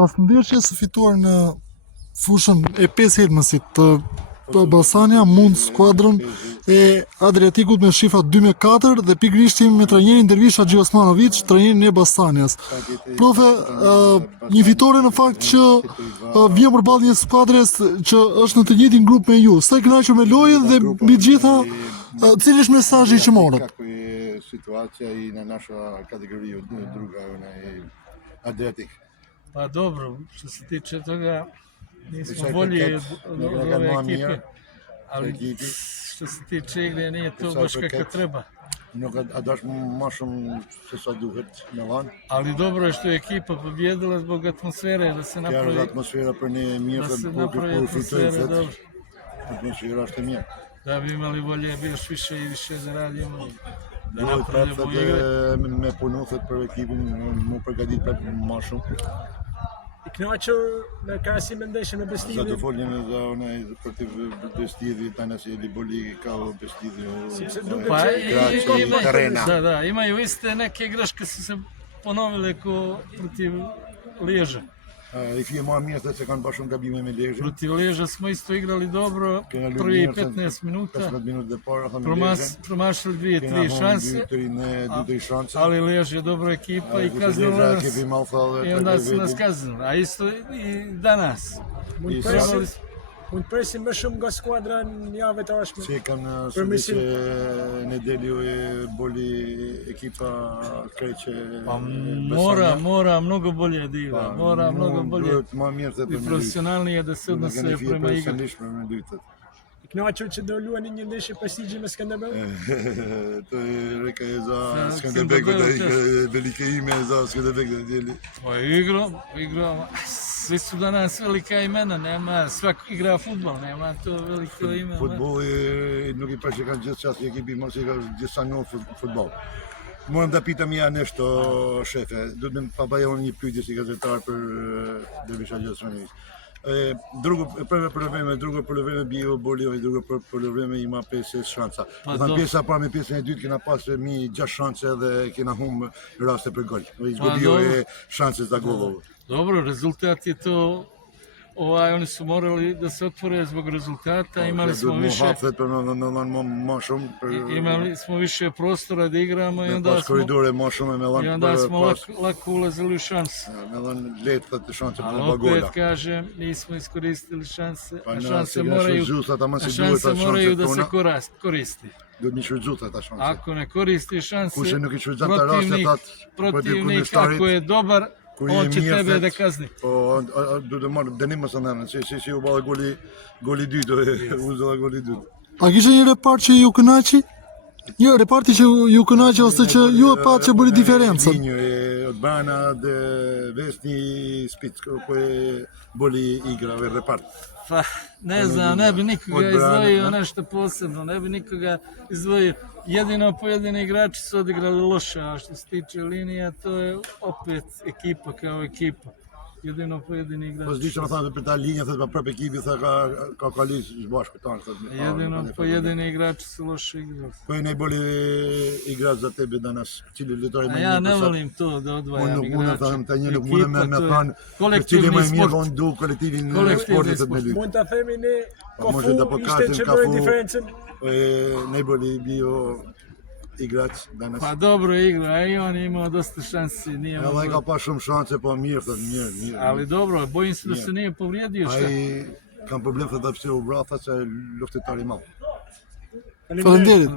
Pas ndeshjes së fituar në fushën e 5 helmësit të Ballsania mund skuadrën e Adriatikut me shifra 2-4 dhe pikërisht me trajnerin Dervish Haxhi Osmanovic, trajnerin e Ballsanias. Profe, një fitore në fakt që vjen përballë një skuadre që është në të njëjtin grup me ju. Sa i kënaqur me lojën dhe mbi gjitha, cili është mesazhi që morët? Kako je situacija i na naša kategorija druga, onaj Adriatik. Pa dobro, što se tiče toga, nismo bolji od ove ekipe, ali što se tiče igre nije to baš kako treba. Nuk a dash më shumë se sa duhet në vend. Ali dobro je što je ekipa pobjedila zbog atmosfere, da se Kjo napravi, është atmosfera për ne e mirë, da se për napravi atmosfera fitojmë. dobro. Atmosfera është e mirë. Da bi imali volje još više i više da radimo. Da Duhet napravimo prapë igre. me punu për ekipin, më përgatit për më shumë. I kënaqur në krahasim me ndeshjen me Sa të Bestlidhin. folim edhe onaj për të Bestlidhi, danas je Liboli kao Bestlidhi. Pa terena. da, imaju iste neke greške su se ponovile ko protiv Liježa. I fije moja mirë se kanë bërë shumë gabime me Lezhën. Protiv Liježa smo isto igrali dobro, prvi 15 minuta, 15 minuta dhe para me promašili 2-3 šanse, 2-3 šanse. ali Lijež je dobra ekipa i kaznila nas. I onda su nas kaznili, a isto i danas. Mund presim më shumë nga skuadra në javët e ardhshme. Se kanë sërish në Delio e boli ekipa kreće. Pa mora mnogo bolje da igra, mora mnogo bolje i profesionalnije da se odnose prema igri. I kënaqur që do luani një ndeshje prestigjie me Skënderbeu. To je reka je za Skënderbeu da igra velike ime za Skënderbeu da dijeli. Pa igramo. Svi su danas velika imena, nema, svak igra futbol, nema to veliko ime. Futbolli nuk i praktikohen gjithçka ekipi mos i ka gjithçka në futboll. Moram da pitam ja nešto, shefe. Duhet më pa bëjë një pyetje si gazetar për Dervish Haxhi Osmanovic. Drugo probleme bio bolio i drugo probleme ima 5 shansa. Në pjesa parë me pjesën e dytë kena pasur 6 shanse dhe kena humb raste për gol. Izgubio je šanse za golove. Dobro, rezultat je to, oni su morali da se otvore zbog rezultata, imali smo više prostora da igramo i onda smo lako ulazili u šanse. Ali opet kažem, nismo iskoristili šanse, a šanse moraju da se koriste. Ako ne koristi šanse, protivnik ako je dobar, on će tebe da kazni. Do të marrë dënim mos ndonë, si u balla goli 2, uzalla goli 2. A kishte një repart që ju kënaqi? Jo, reparti që ju kënaqi ose që ju e pat që bëri diferencën? Një odbrana dhe Vesni Spic koje boli igra ve repart. Pa, ne znam, ne bi nikoga izdvojio nešto posebno, ne bi nikoga izdvojio. Jedino pojedini igrači su odigrali loše, a što se tiče linija, to je opet ekipa kao ekipa. Jedino pojedini igrači. Po s'di që më thanë për ta linja, thëtë për ekipi, thë ka kalis zbashku tanë. Jedino pojedini igrači su loše igrali. Ko je najbolji igrač za tebe danas? Cili lojtari më mirë? Ja ne volim to da odvajam igrače. Nuk mundë me thanë për cili më mirë unë du kolektivin sportit me lytë. Mund ta themi ne Kofu ishte që bëri diferencën. Najbolji bio igrač danas. Pa dobro igra, a i on je imao dosta šansi. Edhe ka pa shumë shanse, po mirë, thëtë mirë. Ali dobro, bojim se da se nije povrijedio šta. Ai kam problem thëtë pse u vra, thëtë se luftëtar i madh. Faleminderit.